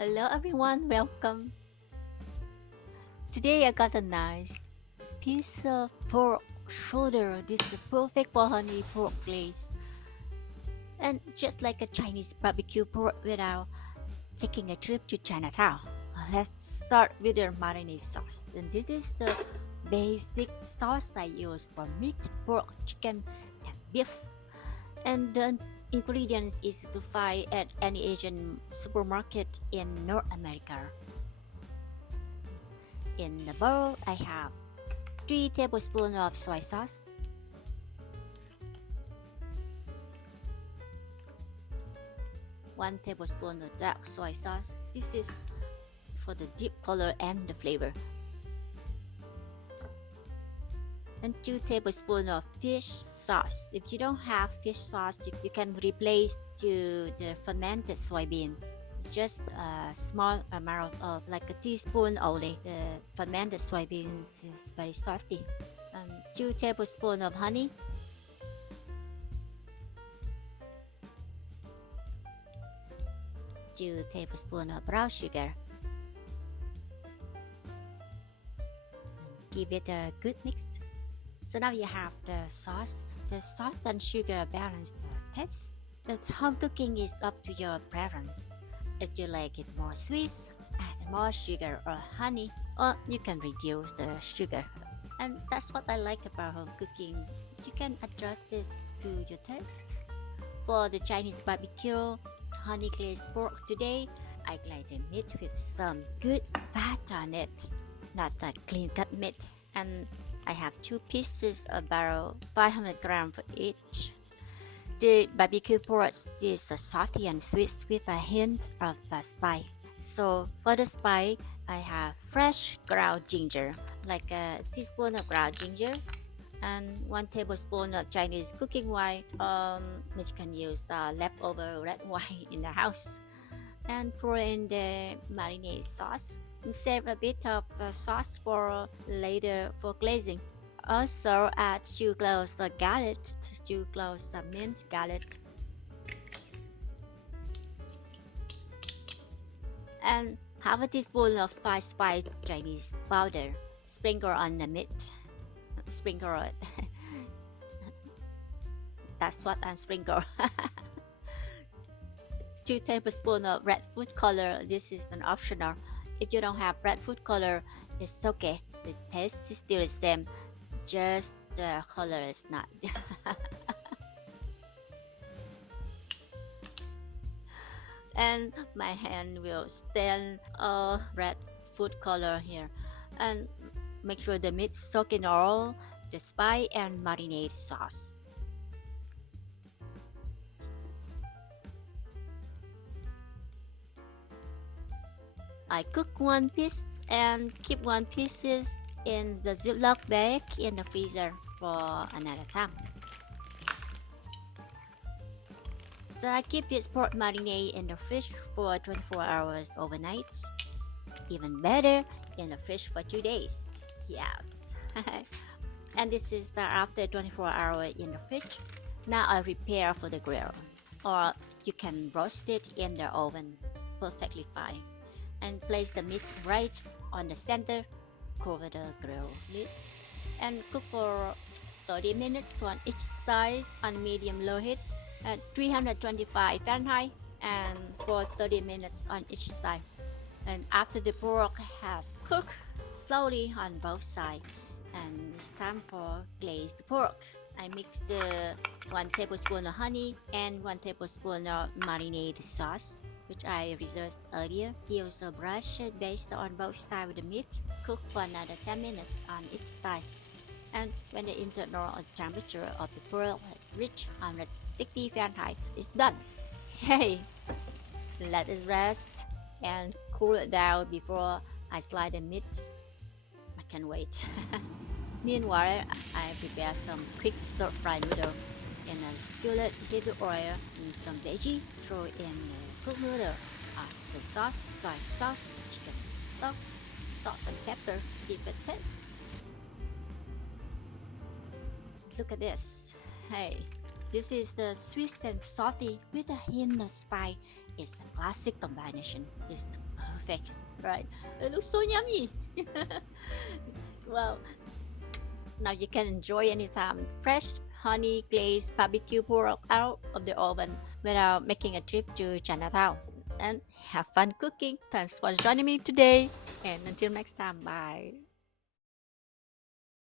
Hello everyone, welcome. Today I got a nice piece of pork shoulder. This is perfect for honey pork glaze. And just like a Chinese barbecue pork without taking a trip to Chinatown. Let's start with the marinade sauce. And this is the basic sauce I use for meat, pork, chicken, and beef. And the ingredients is to find at any Asian supermarket in North America. In the bowl, I have 3 tablespoons of soy sauce, 1 tablespoon of dark soy sauce. This is for the deep color and the flavor. And 2 tablespoons of fish sauce. If you don't have fish sauce, you can replace to the fermented soybean. It's just a small amount of like a teaspoon only. The fermented soybeans is very salty. And 2 tablespoons of honey. 2 tablespoons of brown sugar. Give it a good mix. So now you have the sauce. The sauce and sugar balance the taste. The home cooking is up to your preference. If you like it more sweet, add more sugar or honey, or you can reduce the sugar. And that's what I like about home cooking. You can adjust it to your taste. For the Chinese barbecue, honey glazed pork today, I glaze the meat with some good fat on it, not that clean cut meat. And I have 2 pieces about 500 grams for each. The barbecue pork is salty and sweet with a hint of spice. So for the spice, I have fresh ground ginger, like a teaspoon of ground ginger, and 1 tablespoon of Chinese cooking wine. You can use leftover red wine in the house, and pour in the marinade sauce. And save a bit of sauce for later for glazing. Also add 2 cloves of garlic, 2 cloves of minced garlic, and half a teaspoon of 5 spice Chinese powder. Sprinkle on the meat. Sprinkle it. That's what I'm sprinkling. 2 tablespoons of red food color. This is an optional. If you don't have red food color, it's okay. The taste is still the same. Just the color is not. And my hand will stain red food color here. And make sure the meat soak in oil, the spice, and marinade sauce. I cook 1 piece and keep 1 pieces in the Ziploc bag in the freezer for another time. So I keep this pork marinade in the fridge for 24 hours overnight. Even better, in the fridge for 2 days. Yes. And this is the after 24 hours in the fridge. Now I prepare for the grill. Or you can roast it in the oven. Perfectly fine. And place the meat right on the center, cover the grill lid, and cook for 30 minutes on each side on medium-low heat at 325 Fahrenheit and for 30 minutes on each side. And after the pork has cooked slowly on both sides, and it's time for glazed pork. I mix the 1 tablespoon of honey and 1 tablespoon of marinated sauce, which I reserved earlier. Use a brush based on both sides of the meat. Cook for another 10 minutes on each side. And when the internal temperature of the pork has reached 160 Fahrenheit, it's done. Hey, let it rest and cool it down before I slide the meat. I can't wait. Meanwhile, I prepare some quick stir-fry noodle. In a skillet, heat the oil and some veggie. Throw in the cooked noodle, the sauce, soy sauce, chicken stock, salt and pepper, if it tastes. Look at this. Hey, this is the sweet and salty with a hint of spice It's a classic combination. It's perfect, right? It looks so yummy. Well, now you can enjoy anytime fresh honey glazed barbecue pork out of the oven without making a trip to Chinatown. And have fun cooking. Thanks for joining me today. And until next time, bye.